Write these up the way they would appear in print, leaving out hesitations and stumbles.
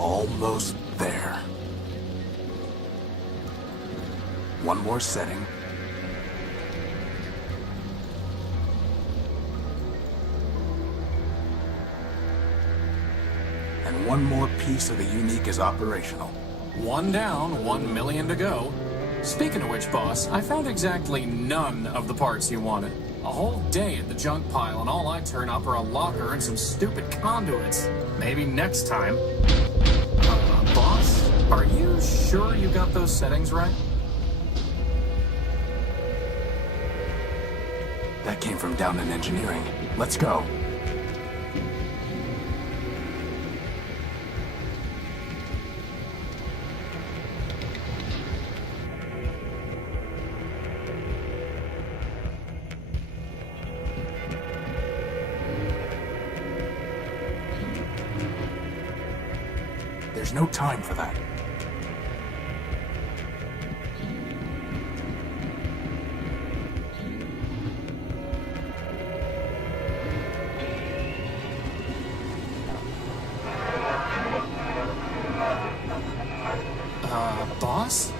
Almost there. One more setting. And one more piece of the unique is operational. One down, 1 million to go. Speaking of which, boss, I found exactly none of the parts you wanted. A whole day at the junk pile, and all I turn up are a locker and some stupid conduits. Maybe next time. Boss, are you sure you got those settings right? That came from down in engineering. Let's go. There's no time for that. Boss?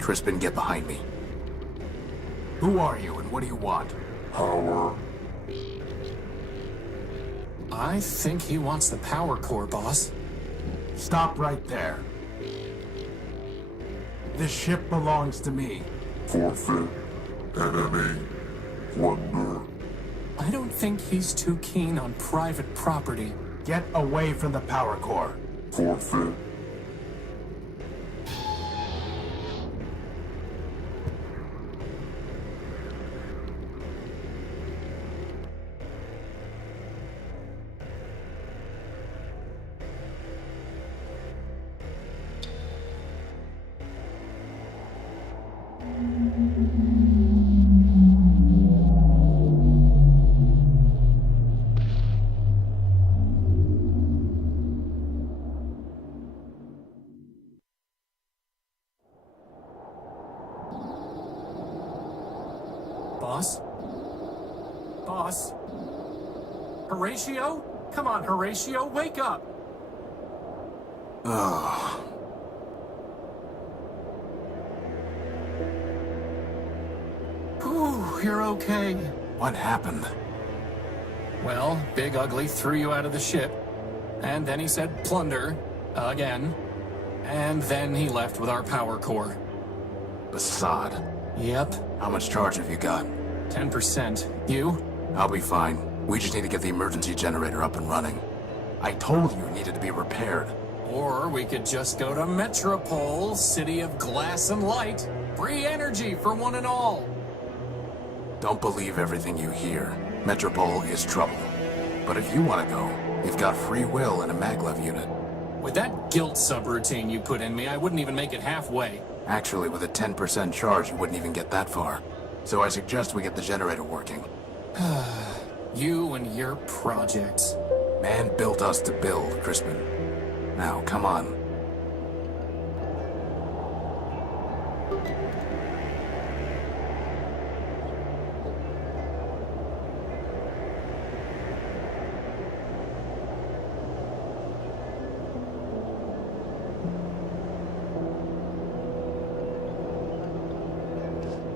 Crispin, get behind me. Who are you and what do you want? Power. I think he wants the power core, boss. Stop right there. This ship belongs to me. Forfeit. Enemy. Plunder. I don't think he's too keen on private property. Get away from the power core. Forfeit. Boss? Boss? Horatio? Come on, Horatio, wake up! Ugh. Whew, you're okay. What happened? Well, Big Ugly threw you out of the ship, and then he said plunder, again, and then he left with our power core. Assad. Yep, How much charge have you got? 10%. You? I'll be fine. We just need to get the emergency generator up and running. I told you it needed to be repaired. Or we could just go to Metropole, city of glass and light. Free energy for one and all. Don't believe everything you hear. Metropole is trouble. But if you want to go, you've got free will in a maglev unit. With that guilt subroutine you put in me, I wouldn't even make it halfway. Actually, with a 10% charge, you wouldn't even get that far. So I suggest we get the generator working. You and your projects. Man built us to build, Crispin. Now, come on.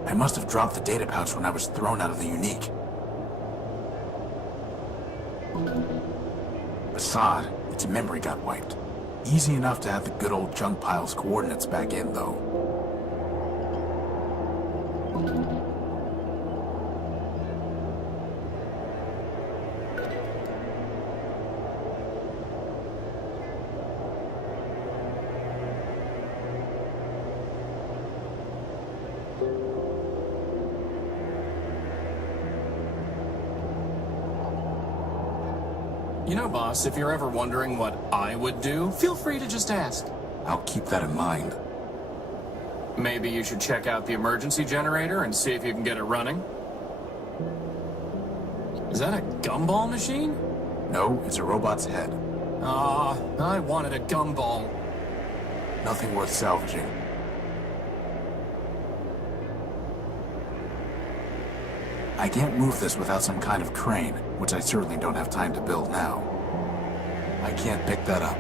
I must have dropped the data pouch when I was thrown out of the unique. Assad, its memory got wiped. Easy enough to have the good old junk pile's coordinates back in, though. You know, boss, if you're ever wondering what I would do, feel free to just ask. I'll keep that in mind. Maybe you should check out the emergency generator and see if you can get it running. Is that a gumball machine? No, it's a robot's head. Ah, I wanted a gumball. Nothing worth salvaging. I can't move this without some kind of crane, which I certainly don't have time to build now. I can't pick that up.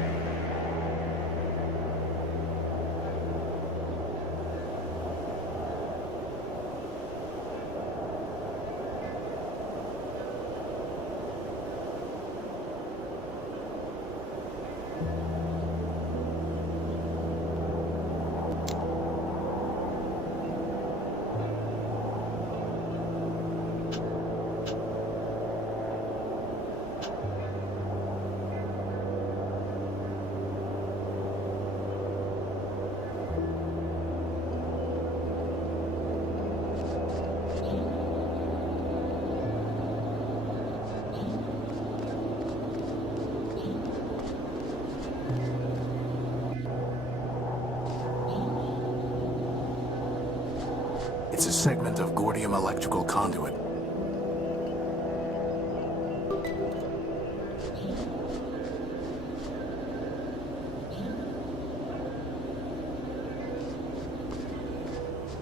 It's a segment of Gordium electrical conduit.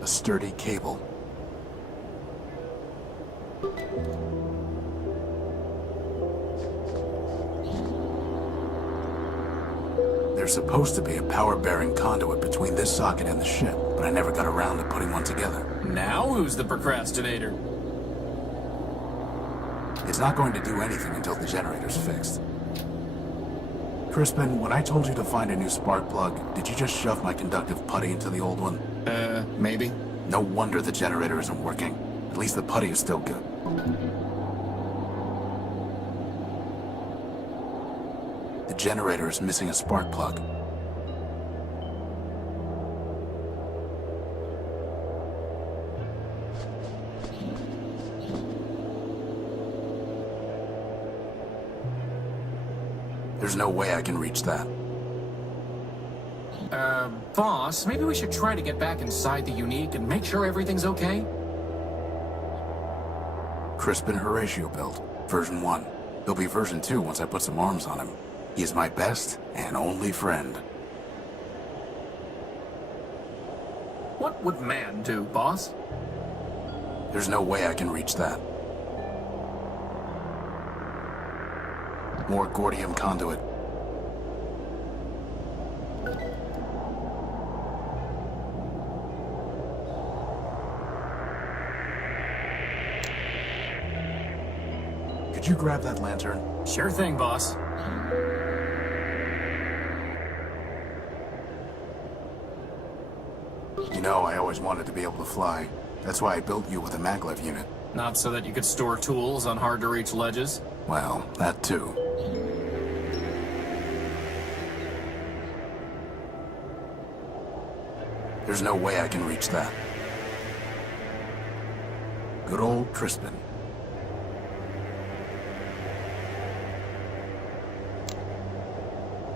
A sturdy cable. There's supposed to be a power-bearing conduit between this socket and the ship, but I never got around to putting one together. Now who's the procrastinator? It's not going to do anything until the generator's fixed. Crispin, when I told you to find a new spark plug, did you just shove my conductive putty into the old one? Maybe. No wonder the generator isn't working. At least the putty is still good. The generator is missing a spark plug. There's no way I can reach that. Boss, maybe we should try to get back inside the Unique and make sure everything's okay? Crispin Horatio build, version 1. He'll be version 2 once I put some arms on him. He is my best and only friend. What would man do, boss? There's no way I can reach that. More Gordium conduit. Could you grab that lantern? Sure thing, boss. You know, I always wanted to be able to fly. That's why I built you with a maglev unit. Not so that you could store tools on hard-to-reach ledges? Well, that too. There's no way I can reach that. Good old Crispin.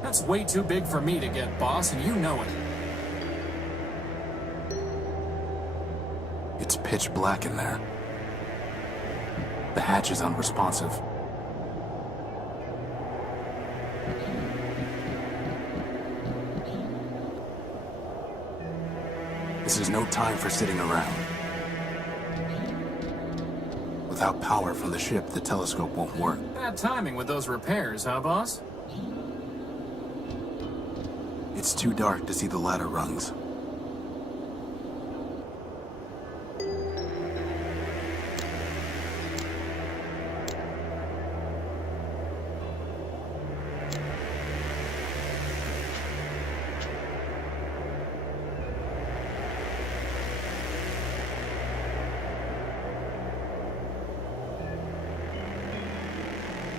That's way too big for me to get, boss, and you know it. It's pitch black in there. The hatch is unresponsive. This is no time for sitting around. Without power from the ship, the telescope won't work. Bad timing with those repairs, huh, boss? It's too dark to see the ladder rungs.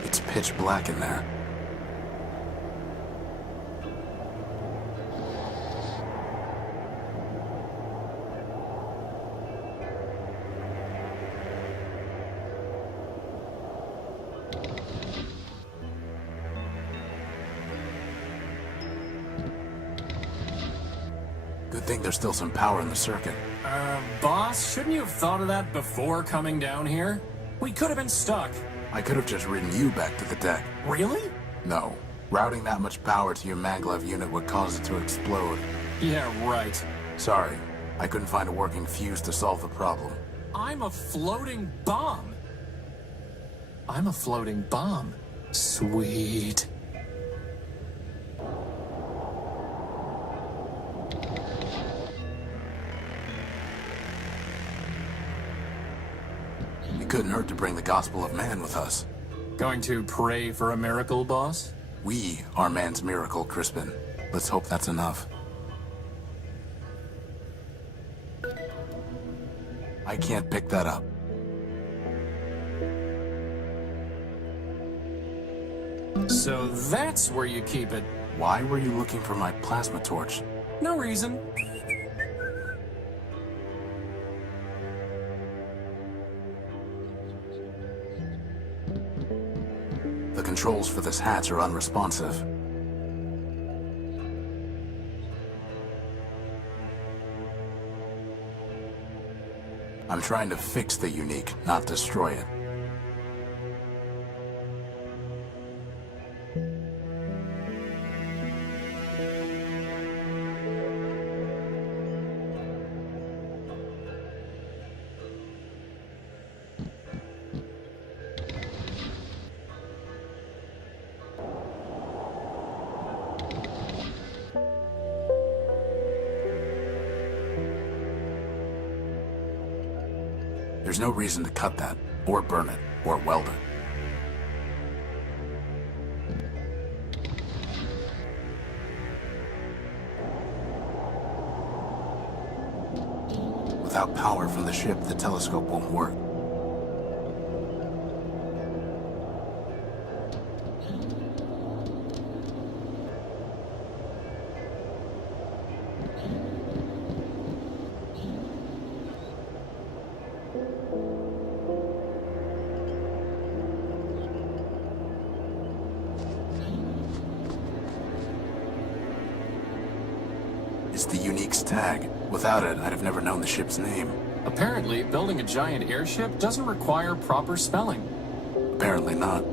It's pitch black in there. Good thing there's still some power in the circuit. Boss, shouldn't you have thought of that before coming down here? We could have been stuck. I could have just ridden you back to the deck. Really? No. Routing that much power to your maglev unit would cause it to explode. Yeah, right. Sorry. I couldn't find a working fuse to solve the problem. I'm a floating bomb. I'm a floating bomb. Sweet. It couldn't hurt to bring the gospel of man with us. Going to pray for a miracle, boss? We are man's miracle, Crispin. Let's hope that's enough. I can't pick that up. So that's where you keep it. Why were you looking for my plasma torch? No reason. The controls for this hatch are unresponsive. I'm trying to fix the unique, not destroy it. There's no reason to cut that, or burn it, or weld it. Without power from the ship, the telescope won't work. It's the Unique's tag. Without it, I'd have never known the ship's name. Apparently, building a giant airship doesn't require proper spelling. Apparently not.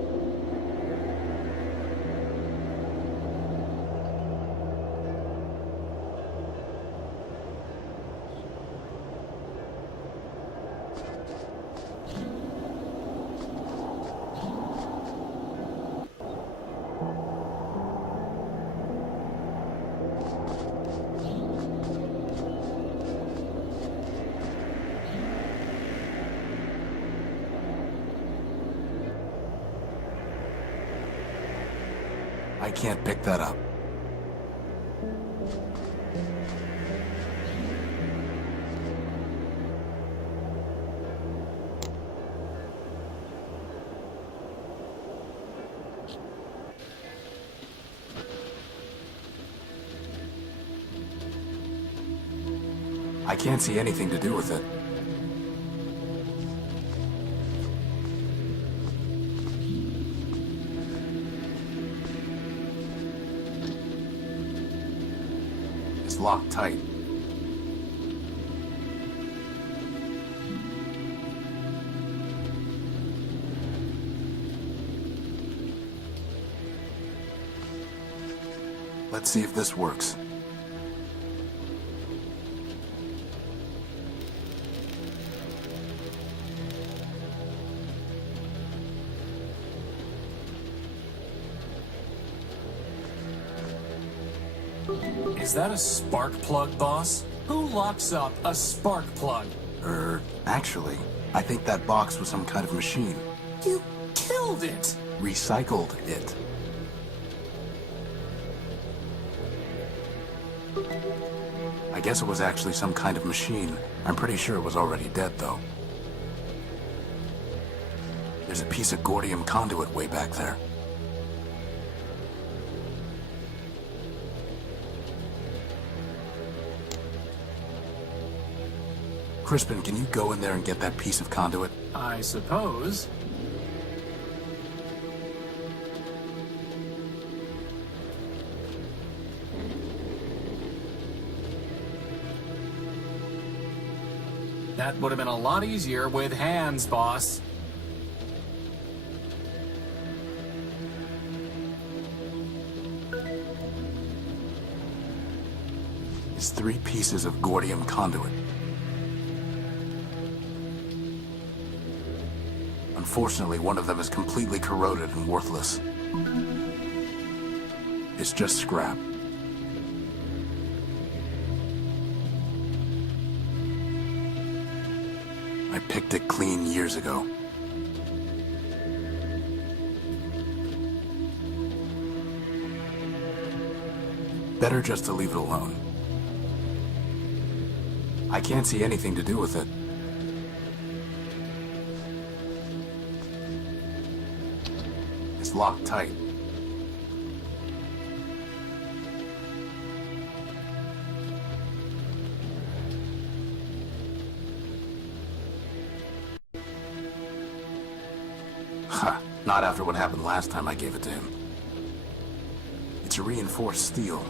I can't pick that up. I can't see anything to do with it. It's locked tight. Let's see if this works. Is that a spark plug, boss? Who locks up a spark plug? Actually, I think that box was some kind of machine. You killed it! Recycled it. I guess it was actually some kind of machine. I'm pretty sure it was already dead, though. There's a piece of Gordium conduit way back there. Crispin, can you go in there and get that piece of conduit? I suppose. That would have been a lot easier with hands, boss. It's 3 pieces of Gordium conduit. Unfortunately, one of them is completely corroded and worthless. It's just scrap. I picked it clean years ago. Better just to leave it alone. I can't see anything to do with it. It's locked tight. Ha! Not after what happened last time I gave it to him. It's a reinforced steel.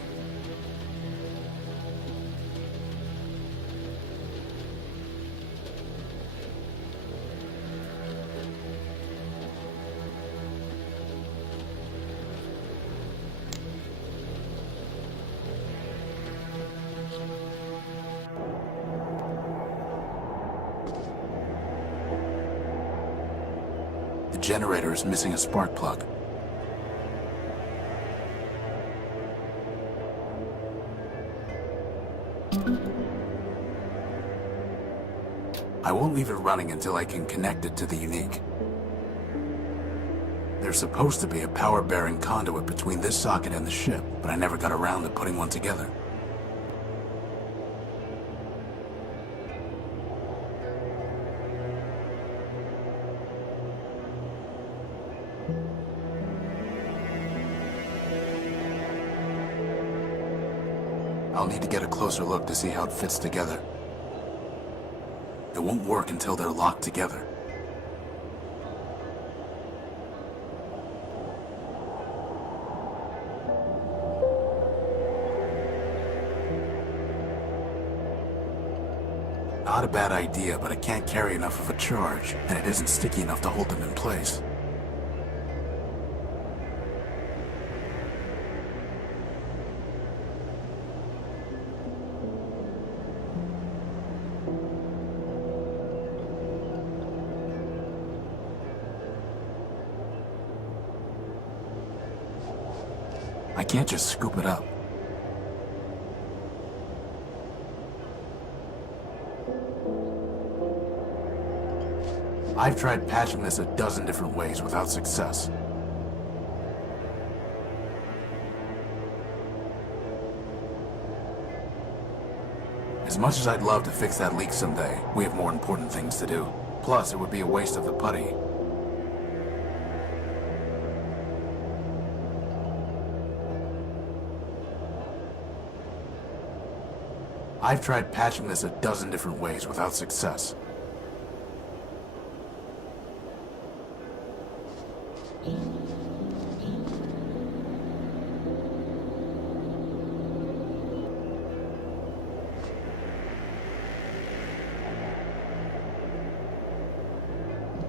The generator is missing a spark plug. I won't leave it running until I can connect it to the unique. There's supposed to be a power-bearing conduit between this socket and the ship, but I never got around to putting one together. I'll need to get a closer look to see how it fits together. It won't work until they're locked together. Not a bad idea, but it can't carry enough of a charge, and it isn't sticky enough to hold them in place. I can't just scoop it up. I've tried patching this a dozen different ways without success. As much as I'd love to fix that leak someday, we have more important things to do. Plus, it would be a waste of the putty. I've tried patching this a dozen different ways without success.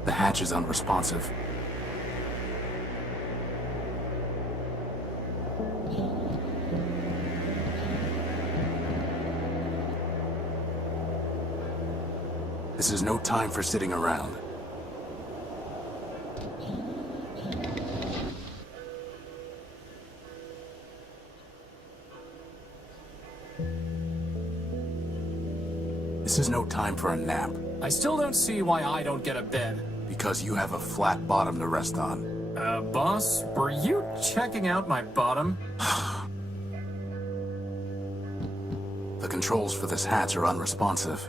The hatch is unresponsive. This is no time for sitting around. This is no time for a nap. I still don't see why I don't get a bed. Because you have a flat bottom to rest on. Boss, were you checking out my bottom? The controls for this hatch are unresponsive.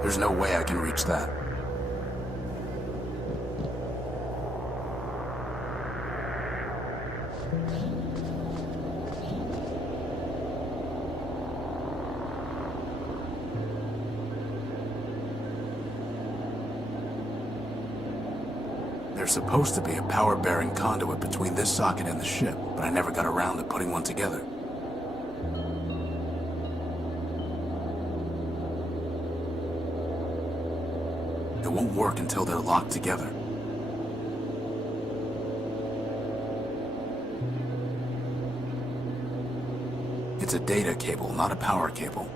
There's no way I can reach that. There's supposed to be a power-bearing conduit between this socket and the ship, but I never got around to putting one together. It won't work until they're locked together. It's a data cable, not a power cable.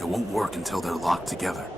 It won't work until they're locked together.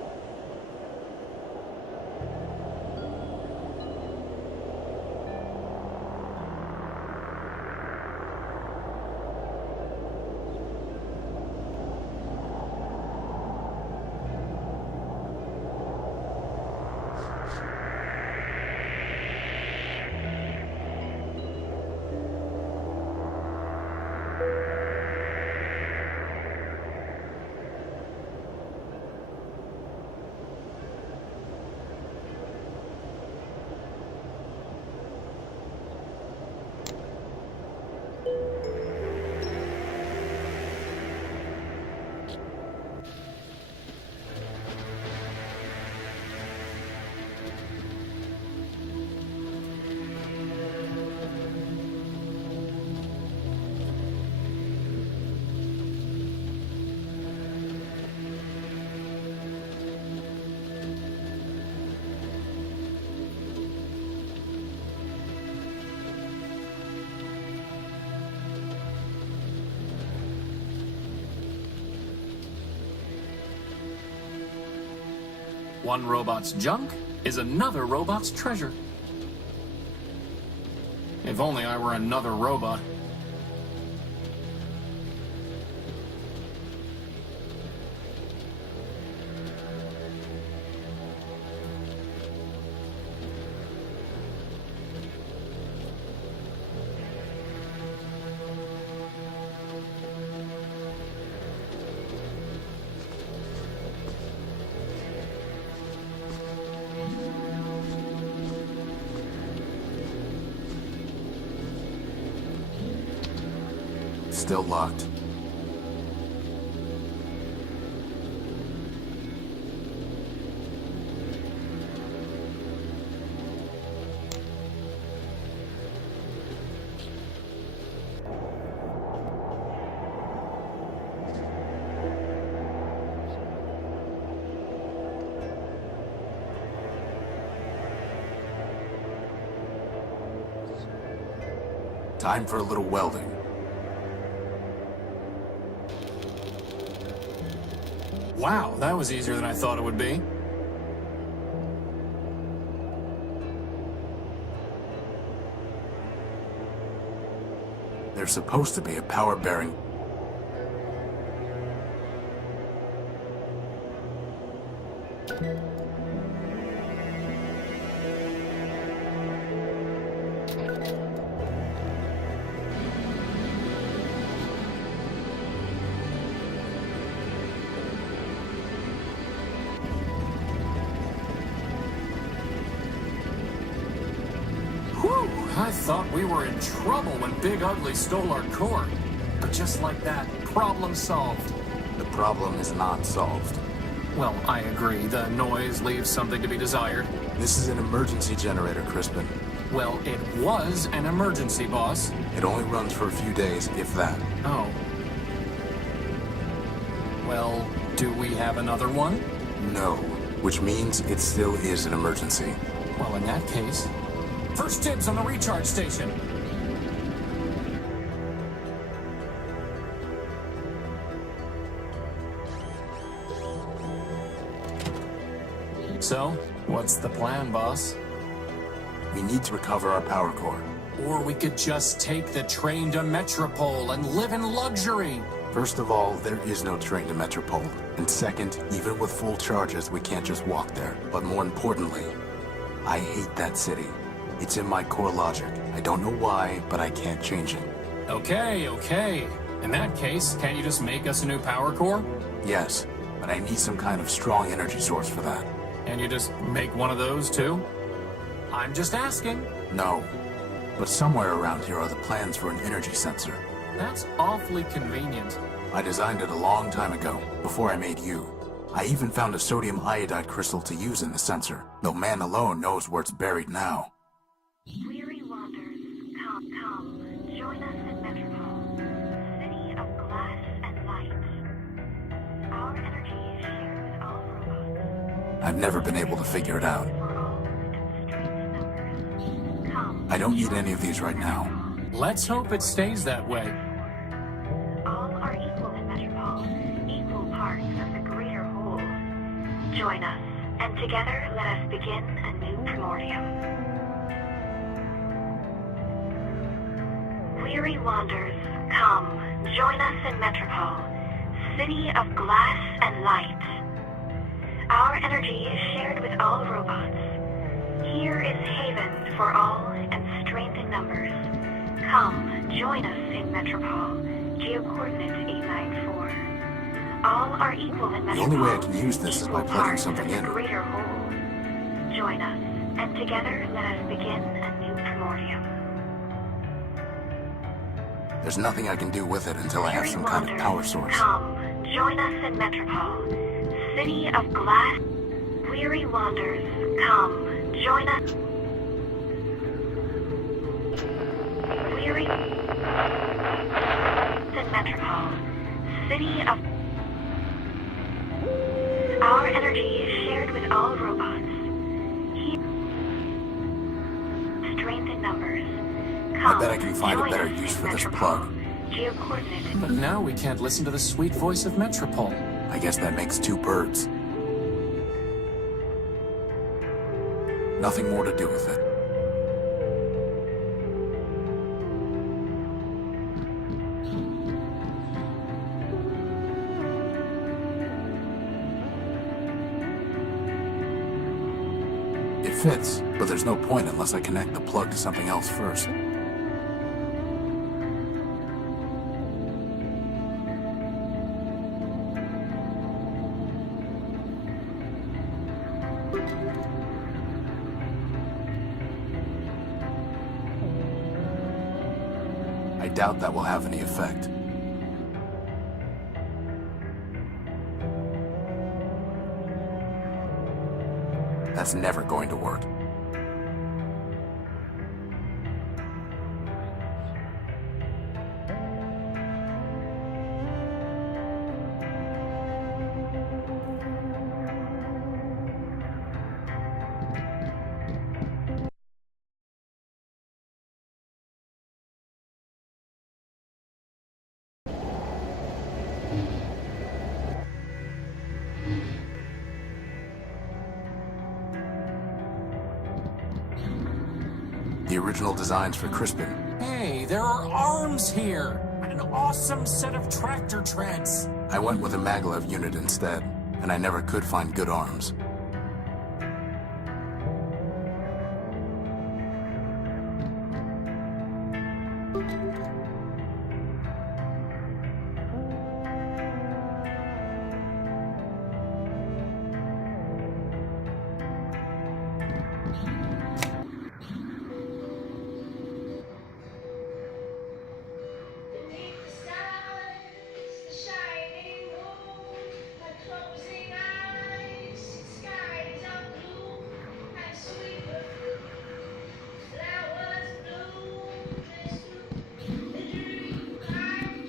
One robot's junk is another robot's treasure. If only I were another robot. Still locked. Time for a little welding. Wow, that was easier than I thought it would be. There's supposed to be a power-bearing... I thought we were in trouble when Big Ugly stole our core. But just like that, problem solved. The problem is not solved. Well, I agree. The noise leaves something to be desired. This is an emergency generator, Crispin. Well, it was an emergency, boss. It only runs for a few days, if that. Oh. Well, do we have another one? No, which means it still is an emergency. Well, in that case, first dibs on the recharge station. So, what's the plan, boss? We need to recover our power core. Or we could just take the train to Metropole and live in luxury. First of all, there is no train to Metropole. And second, even with full charges, we can't just walk there. But more importantly, I hate that city. It's in my core logic. I don't know why, but I can't change it. Okay. In that case, can't you just make us a new power core? Yes, but I need some kind of strong energy source for that. And you just make one of those too? I'm just asking. No. But somewhere around here are the plans for an energy sensor. That's awfully convenient. I designed it a long time ago, before I made you. I even found a sodium iodide crystal to use in the sensor, though man alone knows where it's buried now. Weary wanderers, come, join us in Metropole, city of glass and light. Our energy is shared with all robots. I've never been able to figure it out. For all and strange numbers. Come. I don't need any of these right now. Let's hope it stays that way. All are equal in Metropole, equal parts of the greater whole. Join us, and together let us begin a new Primordium. Weary wanderers, come, join us in Metropole, city of glass and light. Our energy is shared with all robots. Here is haven for all and strength in numbers. Come, join us in Metropole, geocoordinate 894. All are equal in Metropole. The only way I can use this is by plugging something in. Greater whole. Join us, and together let us begin a new Primordium. There's nothing I can do with it until I have some kind of power source. Come, join us in Metropole, city of glass. Weary wanderers, come, join us. Weary in Metropole, city of. Our energy is shared with all robots. Strength in numbers. I bet I can find a better use for this plug. Geocoordinate. But now we can't listen to the sweet voice of Metropole. I guess that makes two birds. Nothing more to do with it. It fits, but there's no point unless I connect the plug to something else first. I doubt that will have any effect. That's never going to work. The original designs for Crispin. Hey, there are arms here! And an awesome set of tractor treads! I went with a maglev unit instead, and I never could find good arms.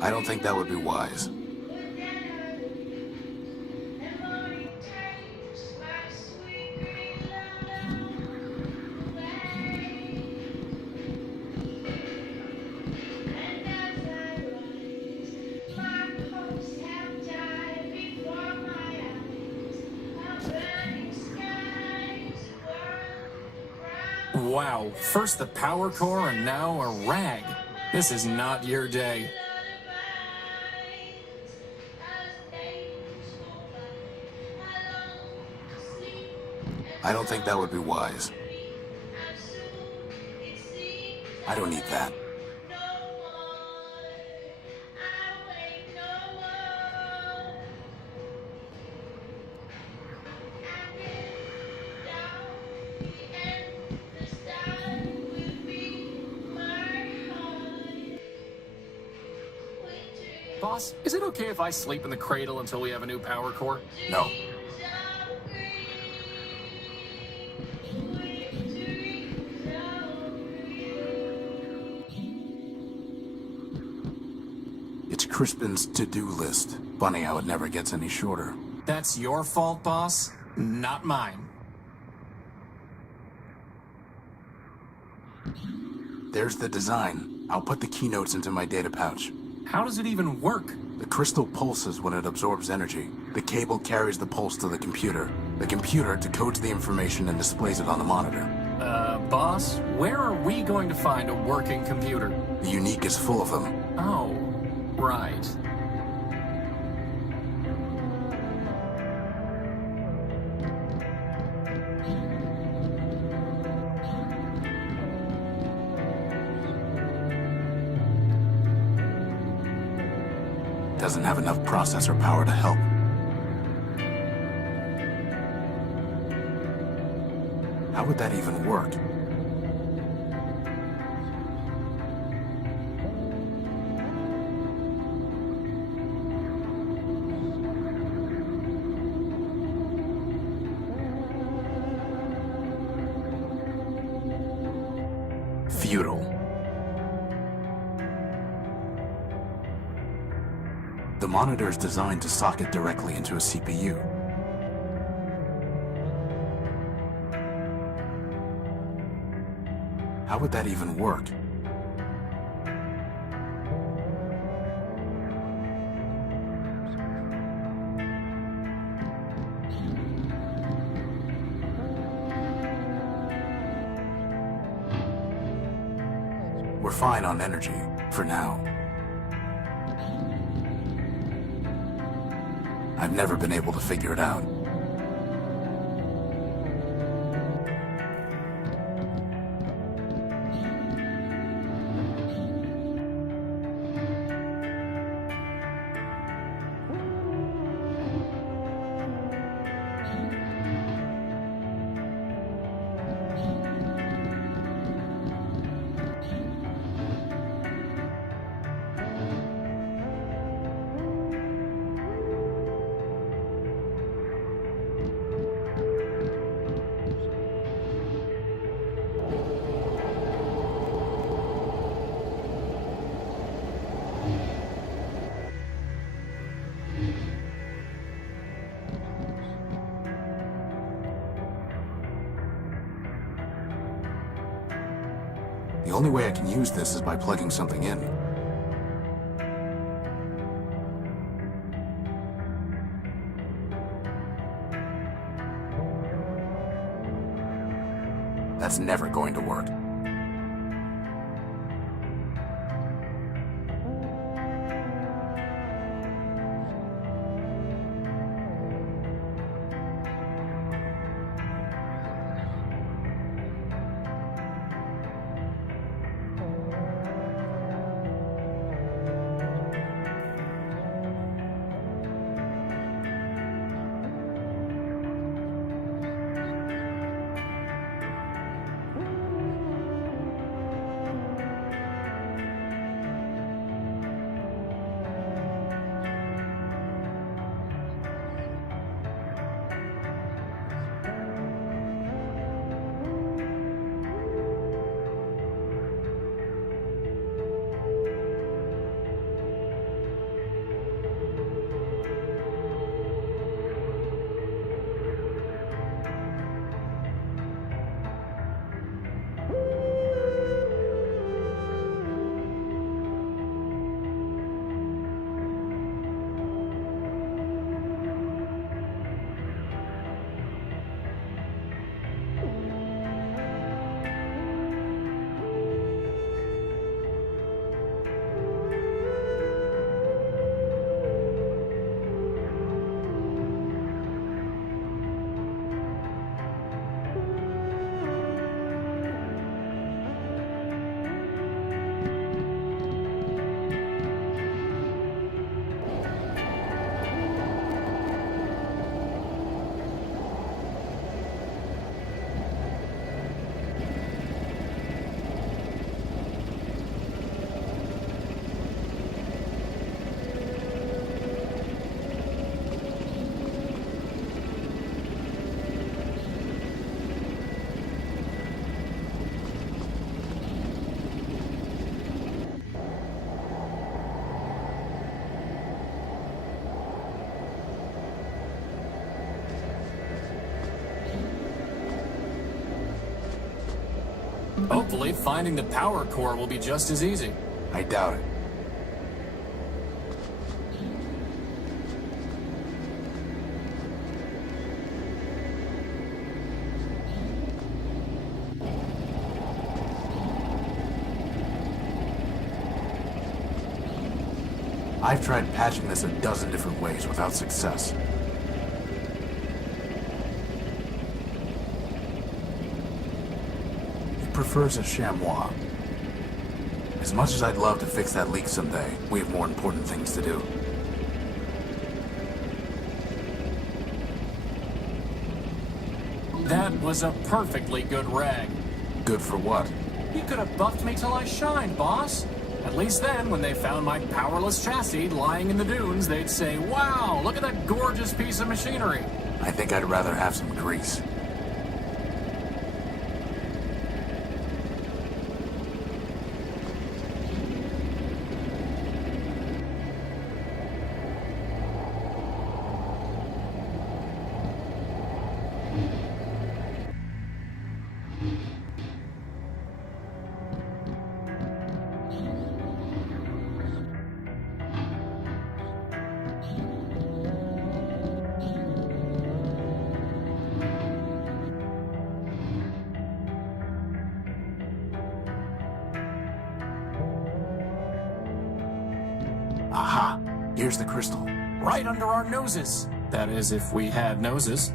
I don't think that would be wise. Wow, first the power core and now a rag. This is not your day. I don't think that would be wise. I don't need that. Boss, is it okay if I sleep in the cradle until we have a new power core? No. It's Crispin's to-do list. Funny how it never gets any shorter. That's your fault, boss, not mine. There's the design. I'll put the keynotes into my data pouch. How does it even work? The crystal pulses when it absorbs energy. The cable carries the pulse to the computer. The computer decodes the information and displays it on the monitor. Boss, where are we going to find a working computer? The Unique is full of them. Oh, right. Doesn't have enough processor power to help. How would that even work? Futile. The monitor is designed to socket directly into a CPU. How would that even work? We're fine on energy, for now. I've never been able to figure it out. The only way I can use this is by plugging something in. That's never going to work. Hopefully, finding the power core will be just as easy. I doubt it. I've tried patching this a dozen different ways without success. It prefers a chamois. As much as I'd love to fix that leak someday, we have more important things to do. That was a perfectly good rag. Good for what? You could have buffed me till I shined, boss. At least then, when they found my powerless chassis lying in the dunes, they'd say, "Wow, look at that gorgeous piece of machinery." I think I'd rather have some grease. Aha! Here's the crystal. Right under our noses. That is, if we had noses.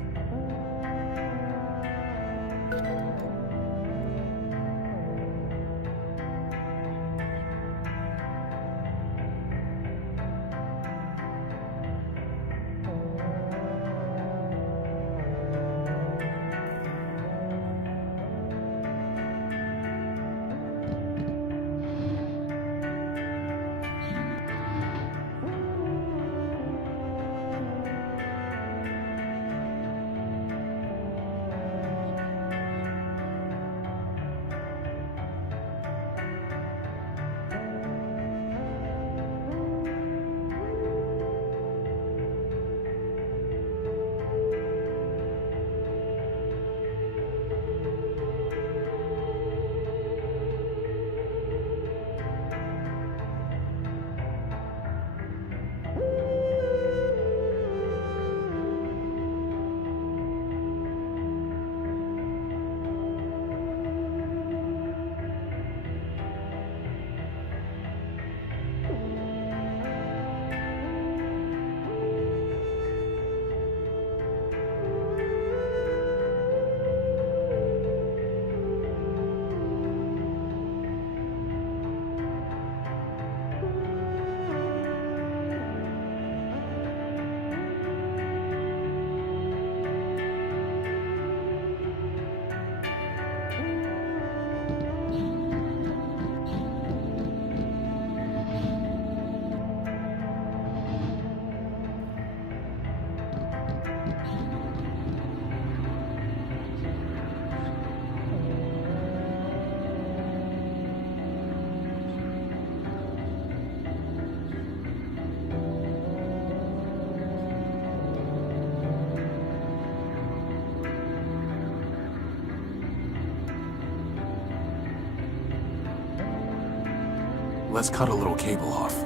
Let's cut a little cable off.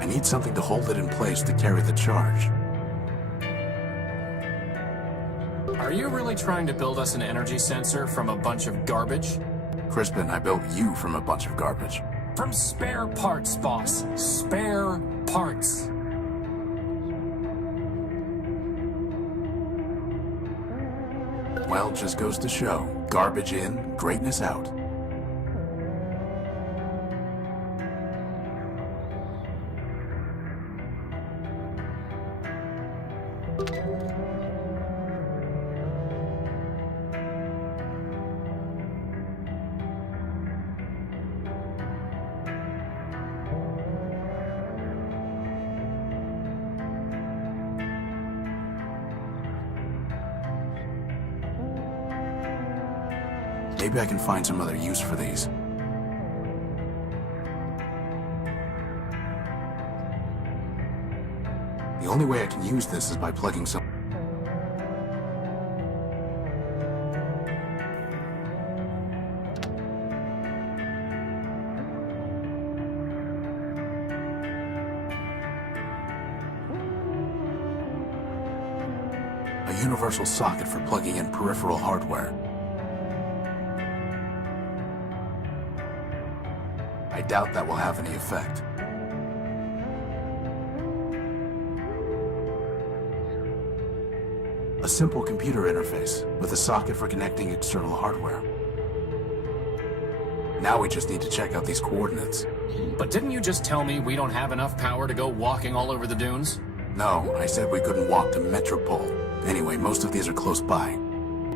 I need something to hold it in place to carry the charge. Are you really trying to build us an energy sensor from a bunch of garbage? Crispin, I built you from a bunch of garbage. From spare parts, boss. Spare parts. Well, just goes to show. Garbage in, greatness out. Maybe I can find some other use for these. The only way I can use this is by plugging some... A universal socket for plugging in peripheral hardware. I doubt that will have any effect. A simple computer interface with a socket for connecting external hardware. Now we just need to check out these coordinates. But didn't you just tell me we don't have enough power to go walking all over the dunes? No, I said we couldn't walk to Metropole. Anyway, most of these are close by.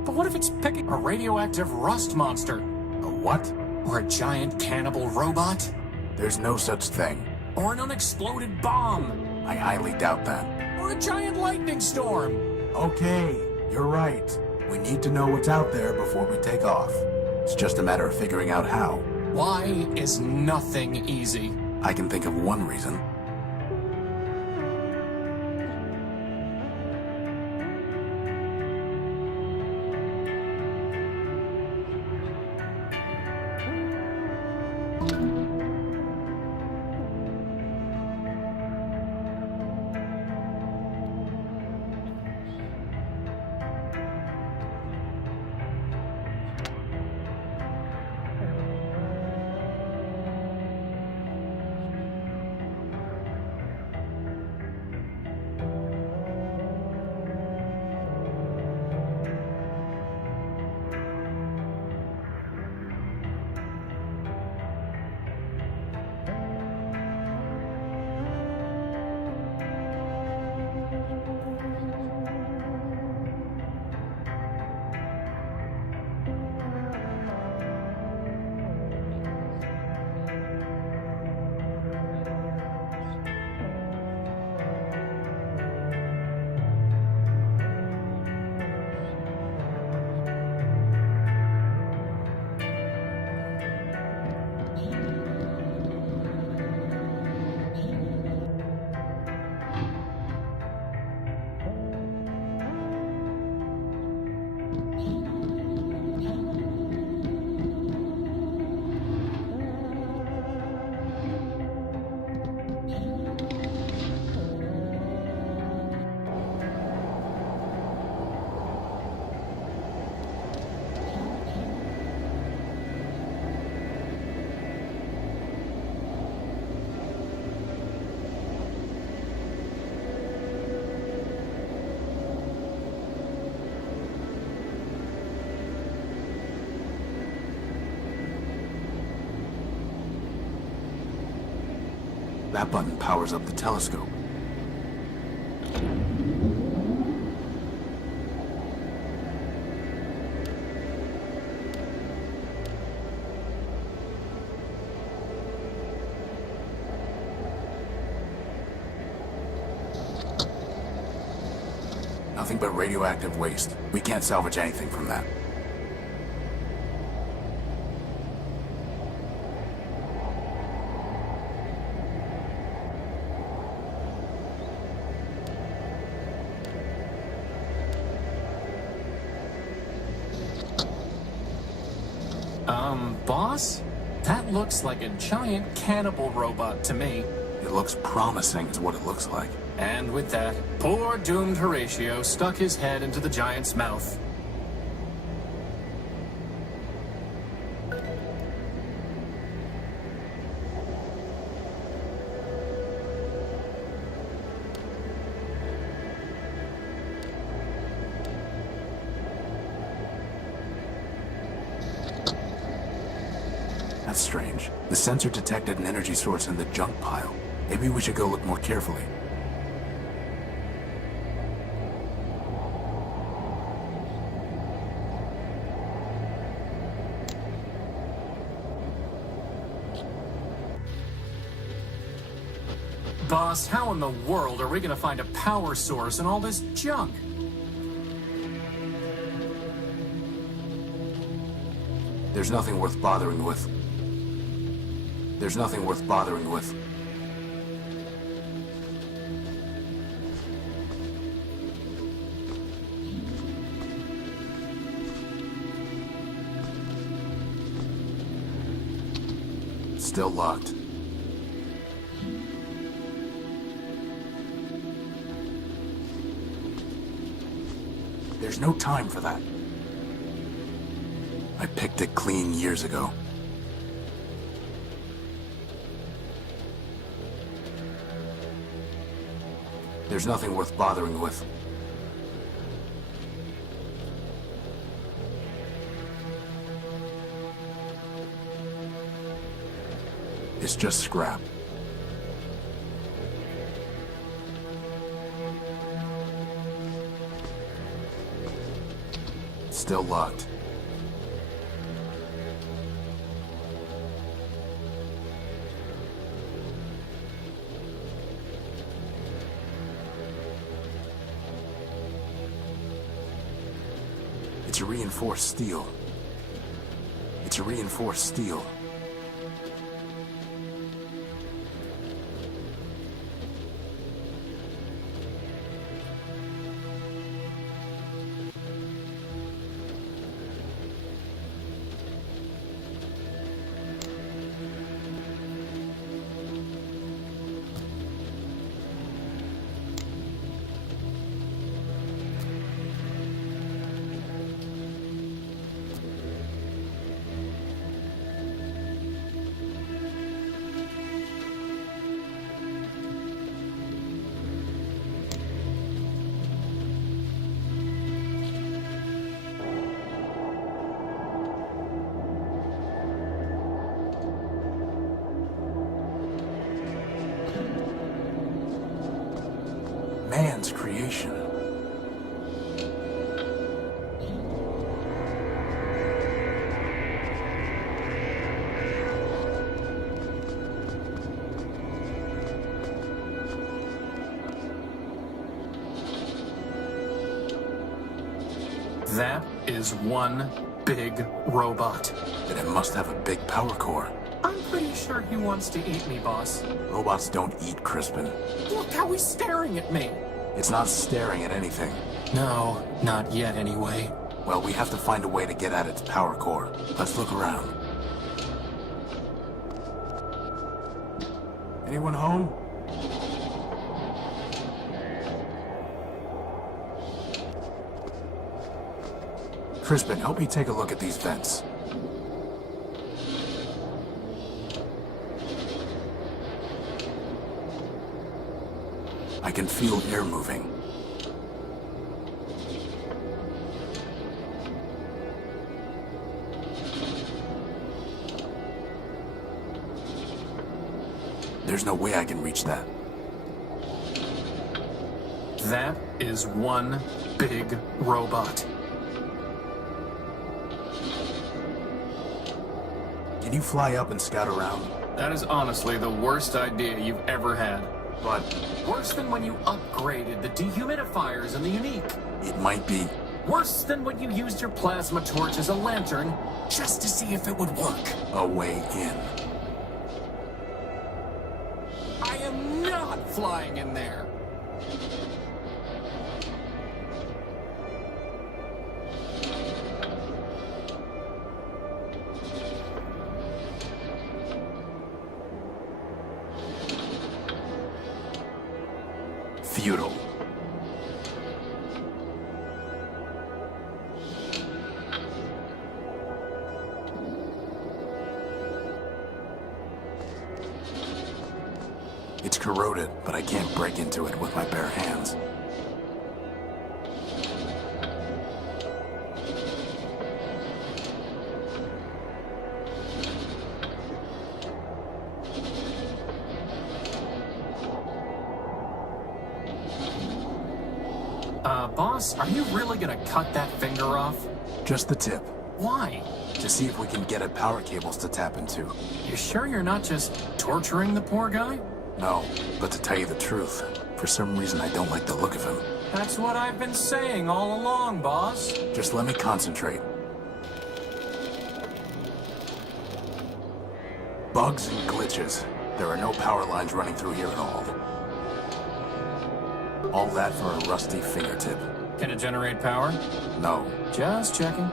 But what if it's picking a radioactive rust monster? A what? Or a giant cannibal robot? There's no such thing. Or an unexploded bomb? I highly doubt that. Or a giant lightning storm? Okay, you're right. We need to know what's out there before we take off. It's just a matter of figuring out how. Why is nothing easy? I can think of one reason. That button powers up the telescope. Nothing but radioactive waste. We can't salvage anything from that. Boss? That looks like a giant cannibal robot to me. It looks promising is what it looks like. And with that, poor doomed Horatio stuck his head into the giant's mouth. That's strange. The sensor detected an energy source in the junk pile. Maybe we should go look more carefully. Boss, how in the world are we gonna find a power source in all this junk? There's nothing worth bothering with. There's nothing worth bothering with. Still locked. There's no time for that. I picked it clean years ago. There's nothing worth bothering with. It's just scrap. Still locked. It's reinforced steel. It's reinforced steel. Man's creation. That is one big robot. Then it must have a big power core. I'm pretty sure he wants to eat me, boss. Robots don't eat, Crispin. Look how he's staring at me. It's not staring at anything. No, not yet anyway. Well, we have to find a way to get at its power core. Let's look around. Anyone home? Crispin, help me take a look at these vents. I can feel air moving. There's no way I can reach that. That is one big robot. Can you fly up and scout around? That is honestly the worst idea you've ever had. But Worse than when you upgraded the dehumidifiers and the unique. it might be. Worse than when you used your plasma torch as a lantern just to see if it would work. A way in. I am not flying in there. Futile. It's corroded, but I can't break into it with my bare hands. Boss, are you really gonna cut that finger off? Just the tip. Why? To see if we can get at power cables to tap into. You sure you're not just torturing the poor guy? No, but to tell you the truth, for some reason I don't like the look of him. That's what I've been saying all along, boss. Just let me concentrate. Bugs and glitches. There are no power lines running through here at all. All that for a rusty fingertip. Can it generate power? No. Just checking.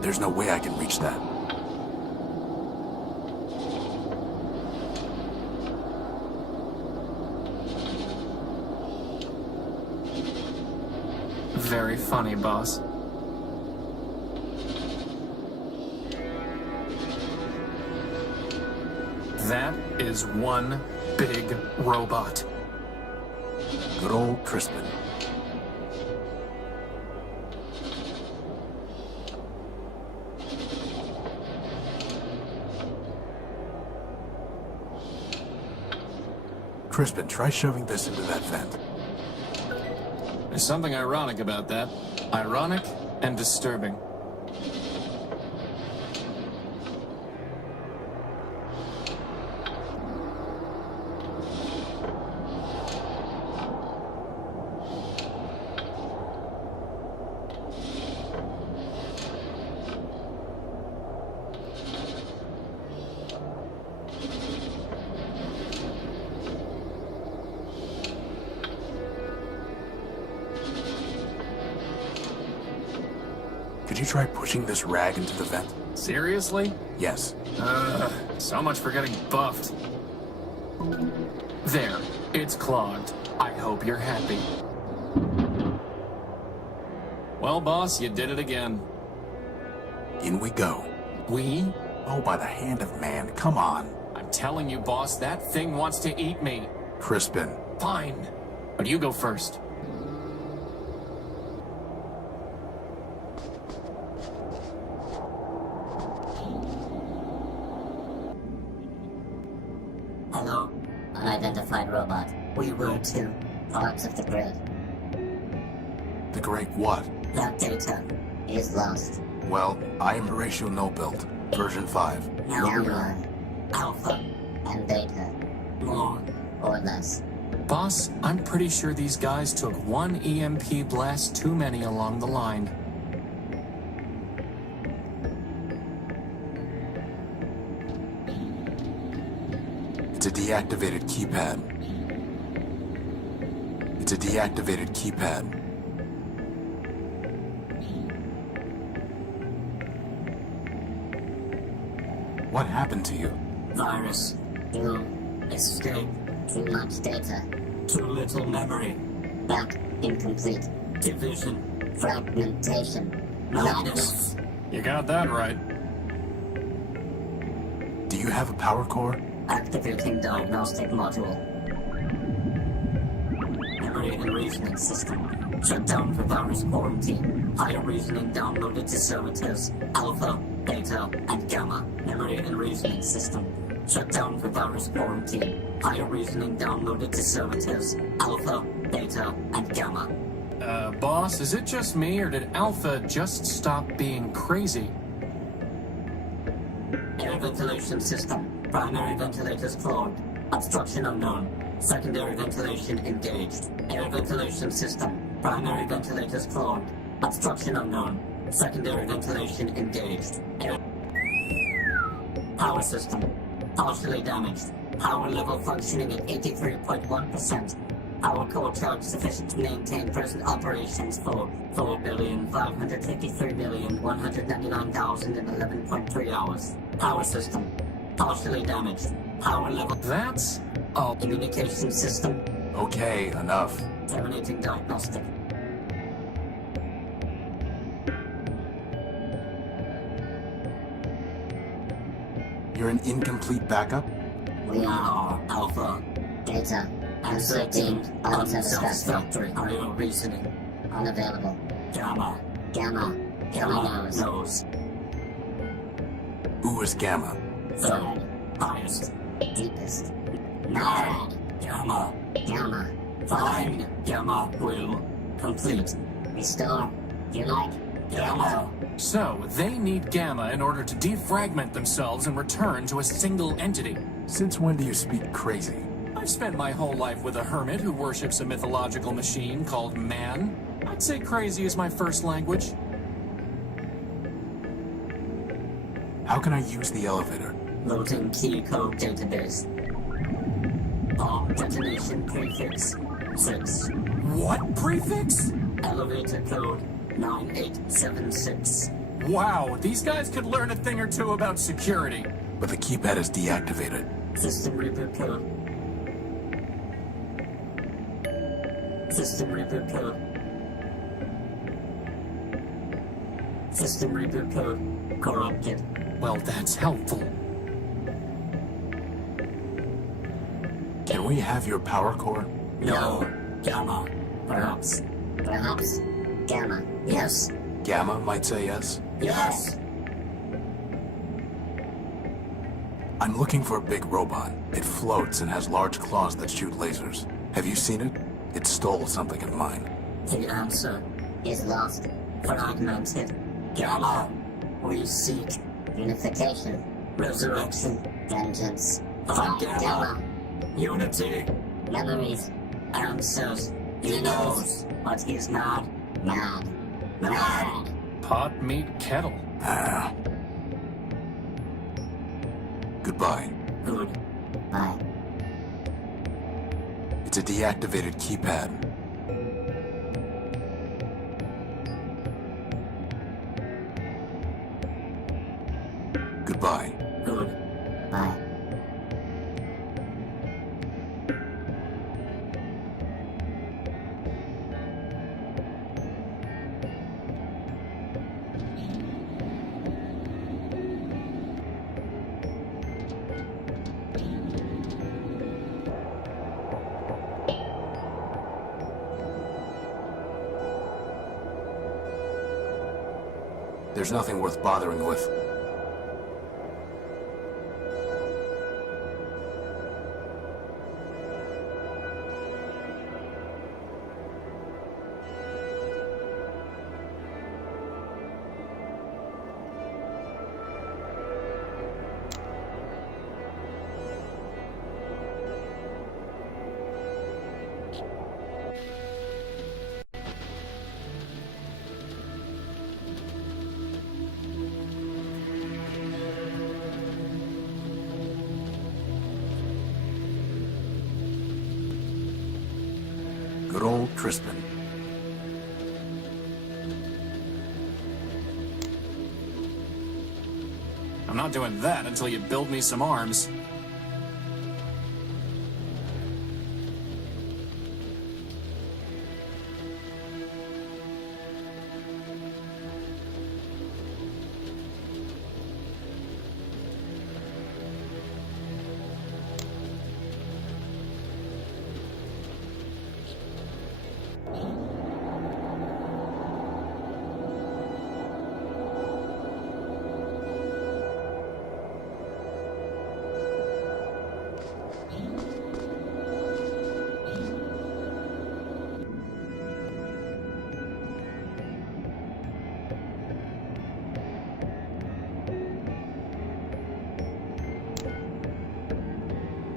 There's no way I can reach that. Very funny, boss. That is one big robot. Good old Crispin. Crispin, try shoving this into that vent. There's something ironic about that. Ironic and disturbing. Could you try pushing this rag into the vent? Seriously? Yes. So much for getting buffed. There. It's clogged. I hope you're happy. Well, boss, you did it again. In we go. We? Oh, by the hand of man, come on. I'm telling you, boss, that thing wants to eat me. Crispin. Fine. But you go first. Hello, unidentified robot. We were two parts of the grid. The great what? That data is lost. Well, I am Horatio No-Build, version 5. Now we are alpha and beta. More or less. Boss, I'm pretty sure these guys took one EMP blast too many along the line. It's a deactivated keypad. It's a deactivated keypad. What happened to you? Virus. You escape. Too much data. Too little memory. Back incomplete. Division. Fragmentation. Madness. You got that right. Do you have a power core? Activating diagnostic module. Memory and reasoning system. Shut down for virus quarantine. Higher reasoning downloaded to servitors. Alpha, beta, and gamma. Memory and reasoning system. Shut down for virus quarantine. Higher reasoning downloaded to servitors. Alpha, beta, and gamma. Boss, is it just me, or did Alpha just stop being crazy? Air ventilation system. Primary ventilators clogged. Obstruction unknown. Secondary ventilation engaged. Air ventilation system. Primary ventilators clogged. Obstruction unknown. Secondary ventilation engaged. Power system. Partially damaged. Power level functioning at 83.1%. Power core charge sufficient to maintain present operations for 4,553,199,011.3 hours. Power system. Partially damaged. Power level. That's all. Communication system. Okay, enough. Terminating diagnostic. You're an incomplete backup? We are alpha. Data. Answer deemed unsatisfactory. Higher reasoning. Unavailable. Gamma. Gamma. Gamma knows. Who is Gamma? Third. Highest. Deepest. Nine. Gamma. Gamma. Fine. Gamma will complete. Restore. You like? Gamma. So, they need Gamma in order to defragment themselves and return to a single entity. Since when do you speak crazy? I've spent my whole life with a hermit who worships a mythological machine called man. I'd say crazy is my first language. How can I use the elevator? Loading key code database. Bomb detonation prefix 6. What prefix? Elevator code 9876. Wow, these guys could learn a thing or two about security. But the keypad is deactivated. System reboot code. System reboot code. System reboot code corrupted. Well, that's helpful. Can we have your power core? No. Gamma. Perhaps. Perhaps. Gamma. Yes. Gamma might say yes. Yes. I'm looking for a big robot. It floats and has large claws that shoot lasers. Have you seen it? It stole something of mine. The answer is lost. Fragmented. Gamma. We seek unification, resurrection, vengeance. From Gamma. Unity. Memories. Answers. He knows, but he's mad. Mad. Mad. Pot, meat, kettle. Goodbye. Goodbye. It's a deactivated keypad. Goodbye. Goodbye. There's nothing worth bothering with. Good old Crispin. I'm not doing that until you build me some arms.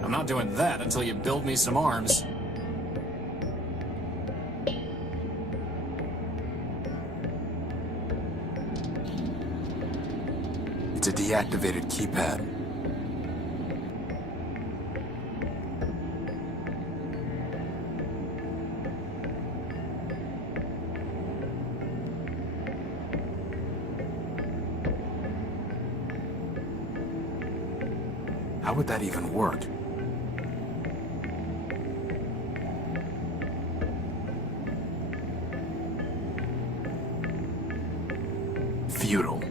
I'm not doing that until you build me some arms. It's a deactivated keypad. How would that even work? Futile.